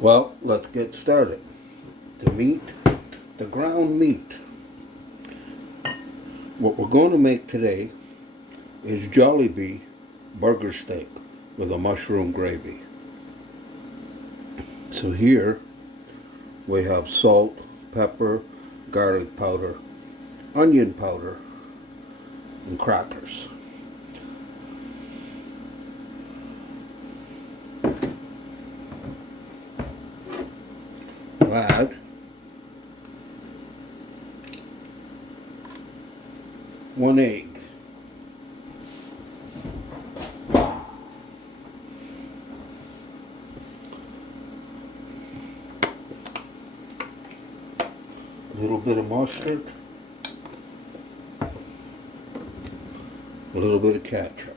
Well, let's get started. The meat, the ground meat. What we're going to make today is Jollibee burger steak with a mushroom gravy. So here we have salt, pepper, garlic powder, onion powder, and crackers. We'll add one egg. A little bit of mustard, a little bit of ketchup.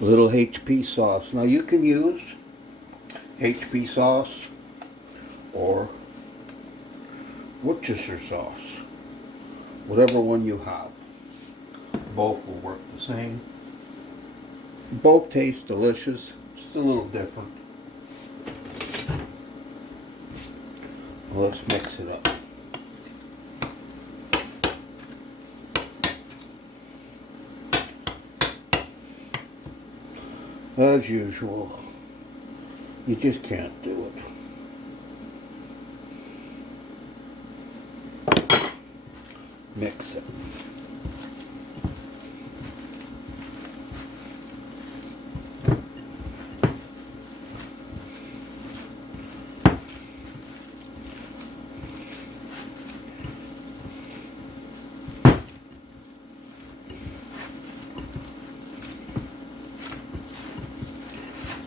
A little HP sauce. Now you can use HP sauce or Worcestershire sauce, whatever one you have. Both will work the same. Both taste delicious, just a little different. Let's mix it up. As usual, you just can't do it. Mix it.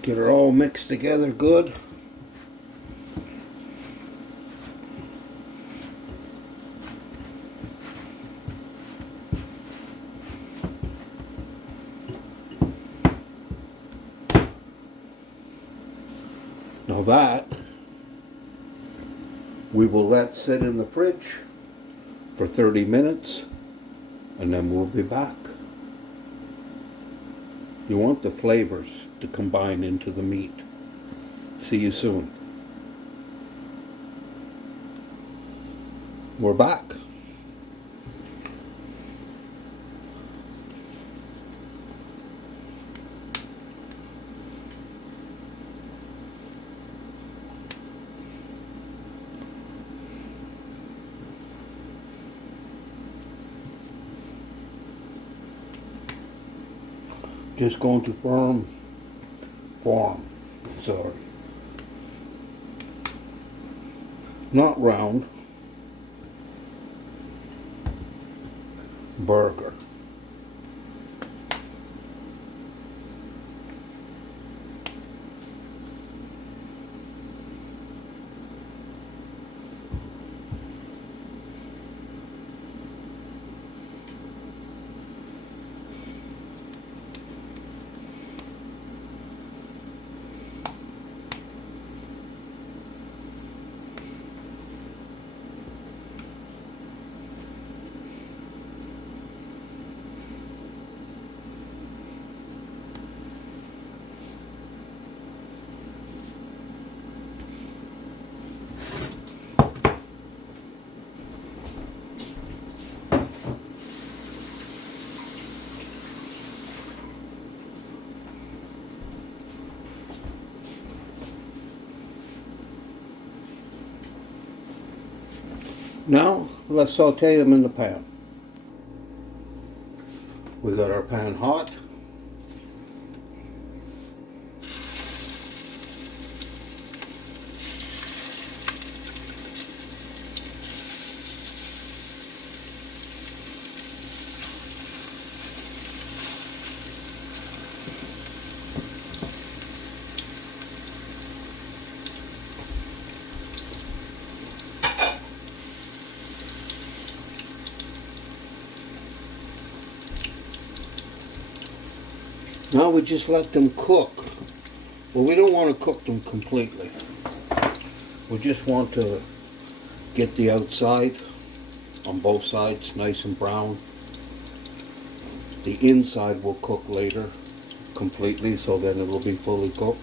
Get it all mixed together good. Now that we will let sit in the fridge for 30 minutes and then we'll be back. You want the flavors to combine into the meat. See you soon. We're back. Just going to form, sorry. Not round, burger. Now, let's saute them in the pan. We got our pan hot. Now we just let them cook. Well, we don't want to cook them completely. We just want to get the outside on both sides, nice and brown. The inside will cook later completely, so then it will be fully cooked.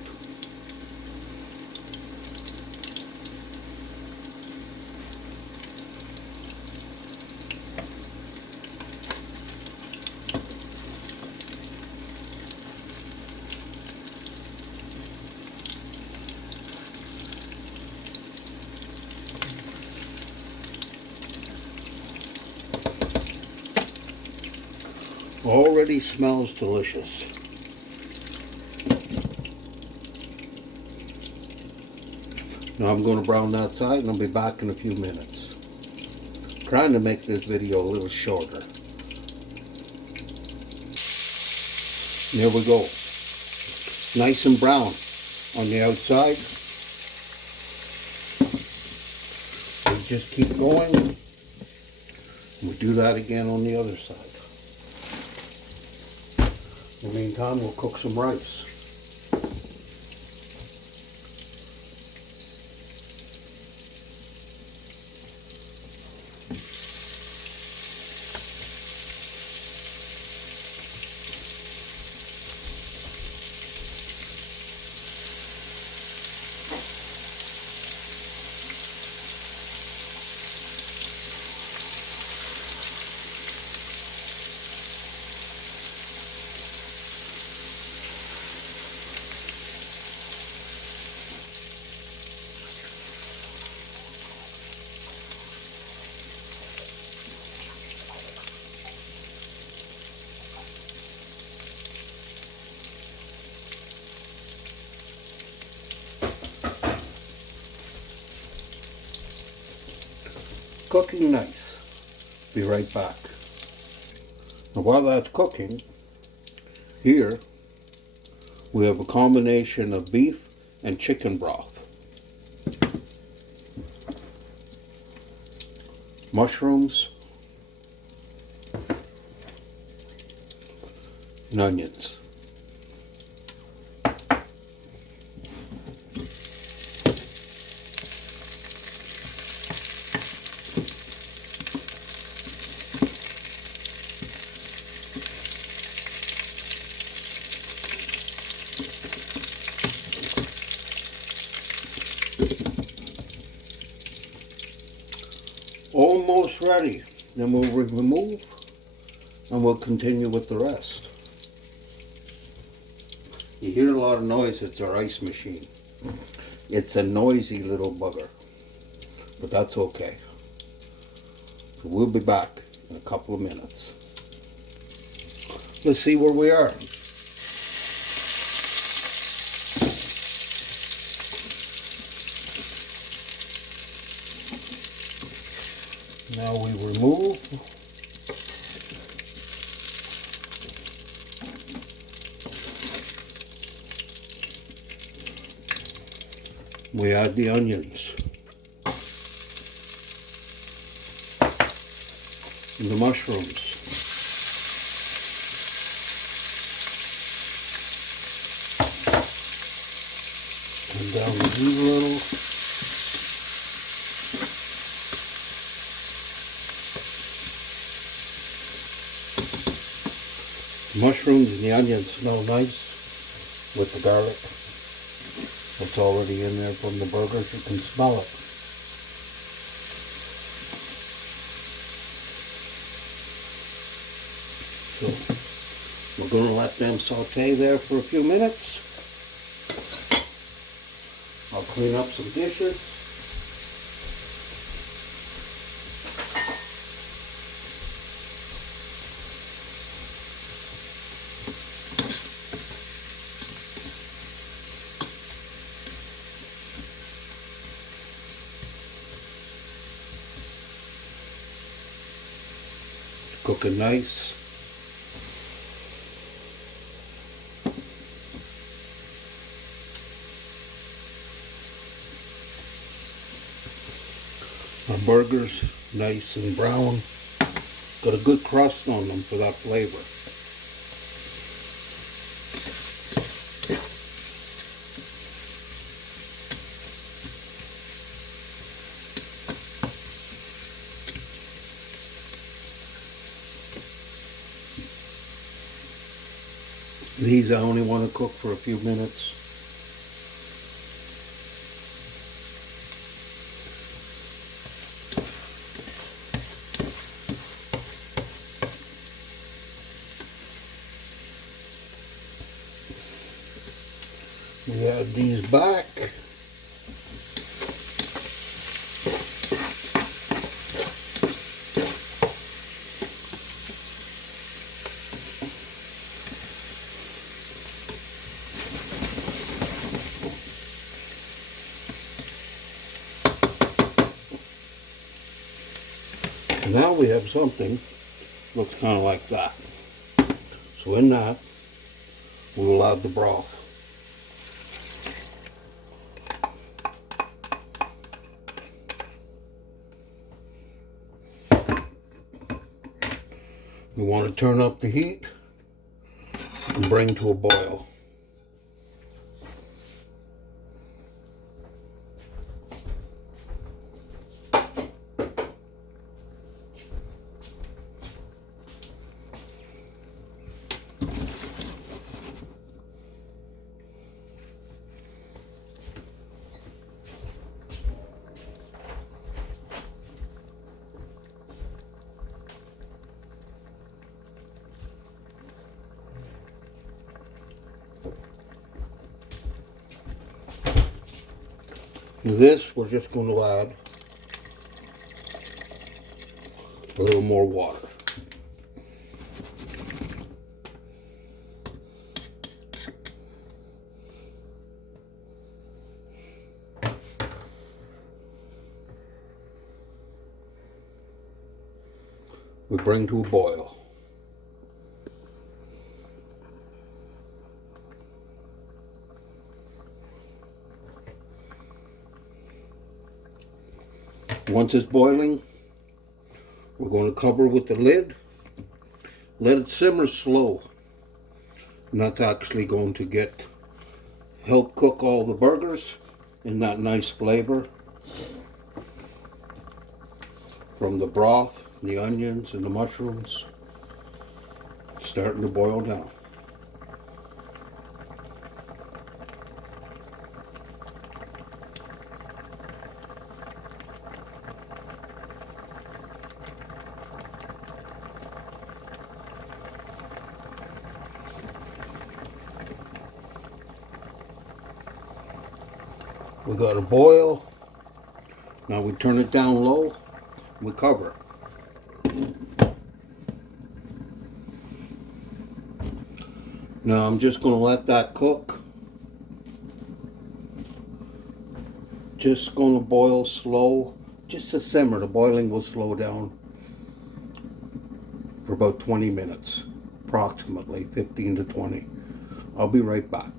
Already smells delicious. Now I'm going to brown that side and I'll be back in a few minutes. I'm trying to make this video a little shorter. There we go. Nice and brown on the outside. We just keep going. We do that again on the other side. In the meantime, we'll cook some rice. Cooking nice. Be right back. Now while that's cooking, here we have a combination of beef and chicken broth, mushrooms, and onions. Almost ready. Then we'll remove and we'll continue with the rest. You hear a lot of noise, it's our ice machine. It's a noisy little bugger, but that's okay. So we'll be back in a couple of minutes. Let's see where we are. Now we remove. We add the onions and the mushrooms. Turn down the heat a little. The mushrooms and the onions smell nice with the garlic. It's already in there from the burgers. You can smell it. So we're going to let them saute there for a few minutes. I'll clean up some dishes. Cooking nice. Our burgers nice and brown. Got a good crust on them for that flavor. These I only want to cook for a few minutes. We add these back. Now we have something looks kind of like that. So in that, we will add the broth. We want to turn up the heat and bring to a boil. This, we're just going to add a little more water. We bring to a boil. Once it's boiling, we're going to cover with the lid. Let it simmer slow. And that's actually going to help cook all the burgers in that nice flavor from the broth, the onions, and the mushrooms starting to boil down. We got a boil. Now we turn it down low. We cover it. Now I'm just going to let that cook. Just going to boil slow. Just to simmer. The boiling will slow down for about 20 minutes. Approximately 15 to 20. I'll be right back.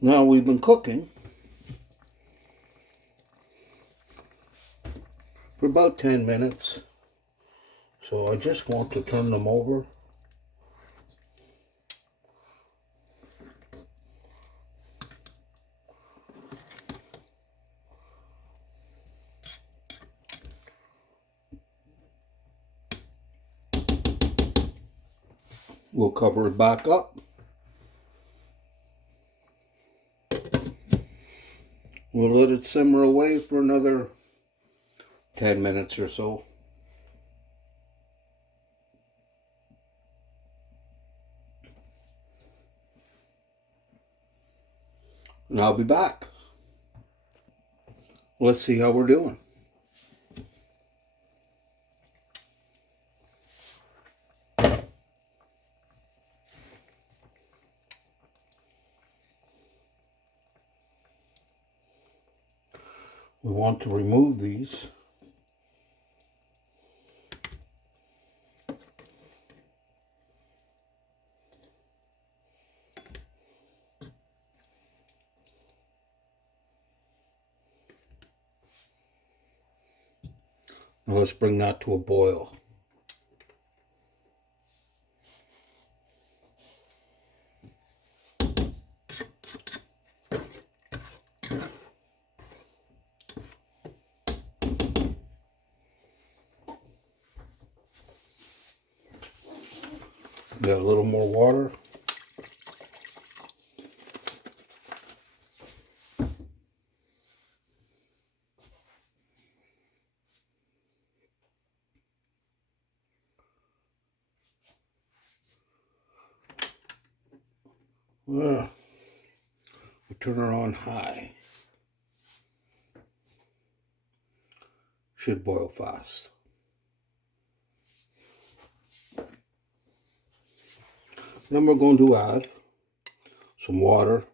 Now we've been cooking for about 10 minutes. So I just want to turn them over. We'll cover it back up. We'll let it simmer away for another 10 minutes or so. And I'll be back. Let's see how we're doing. We want to remove these. Now let's bring that to a boil. Got a little more water. We turn her on high. Should boil fast. Then we're going to add some water,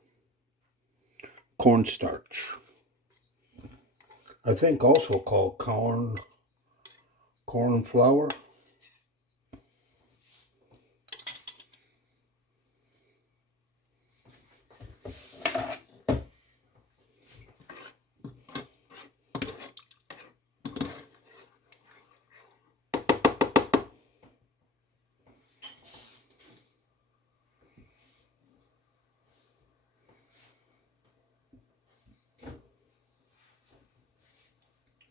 cornstarch. I think also called corn flour.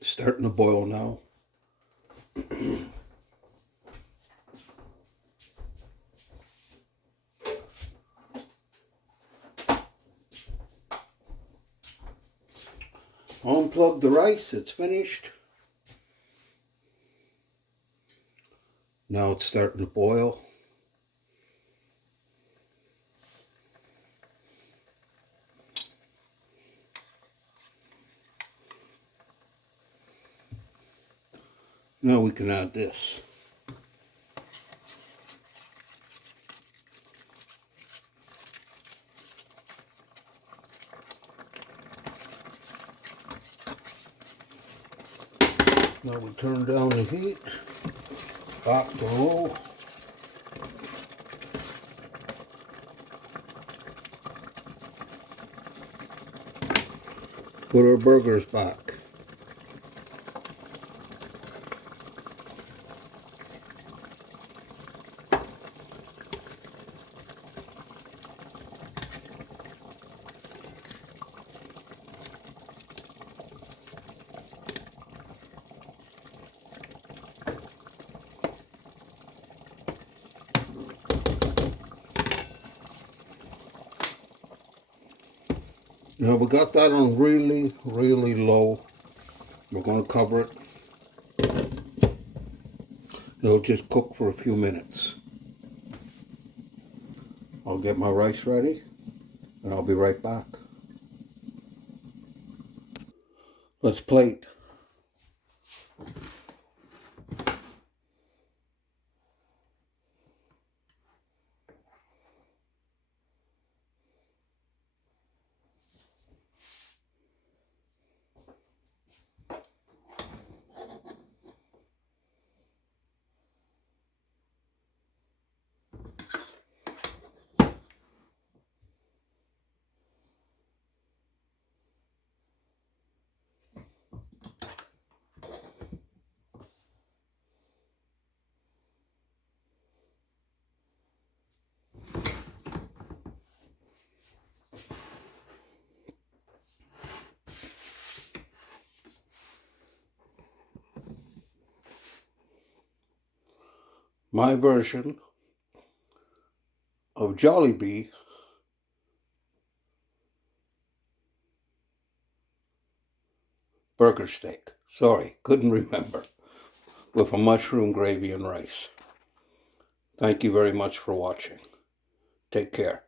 Starting to boil now. Unplug the rice, it's finished. Now it's starting to boil. Now we can add this. Now we turn down the heat, back to low. Put our burgers back. Now we got that on really, really low. We're going to cover it. It'll just cook for a few minutes. I'll get my rice ready and I'll be right back. Let's plate. My version of Jollibee burger steak. Sorry, couldn't remember. With a mushroom gravy and rice. Thank you very much for watching. Take care.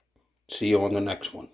See you on the next one.